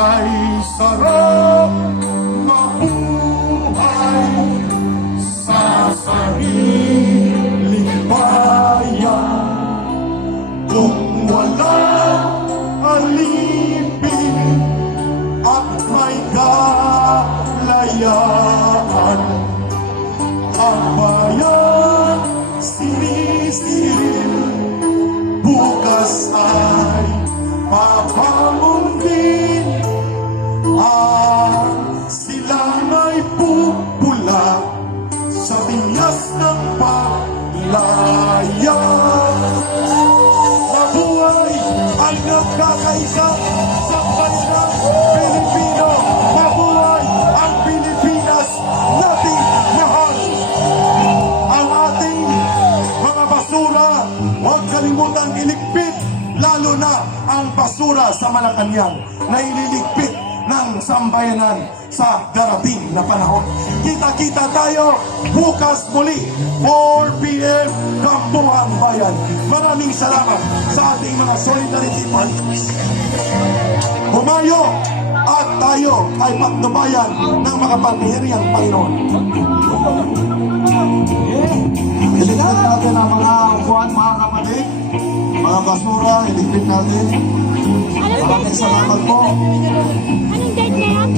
Kay sarap mabuhay sa sariling bayan kung walang alipin at may kalayaan. Ang bayan sinisilip, bukas ay papangon din. Sila ay pupula sa binyas ng paglaya. Mabuhay ang nagkakaisa sa bansang Pilipino. Mabuhay ang Pilipinas nating mahal. Ang ating mga basura, huwag kalimutang iligpit, lalo na ang basura sa Malacanang na ililigpit ng sambayanan sa darating na panahon. Kita-kita tayo bukas muli, 4 p.m. Kampuhan Bayan. Maraming salamat sa ating mga solidarity partners. Humayo at tayo ay patnubayan ng makapangyarihang Panginoon. Iligpit natin ang mga upuan, mga kapatid, mga basura, iligpit natin. Maraming salamat po. Anong date na yan?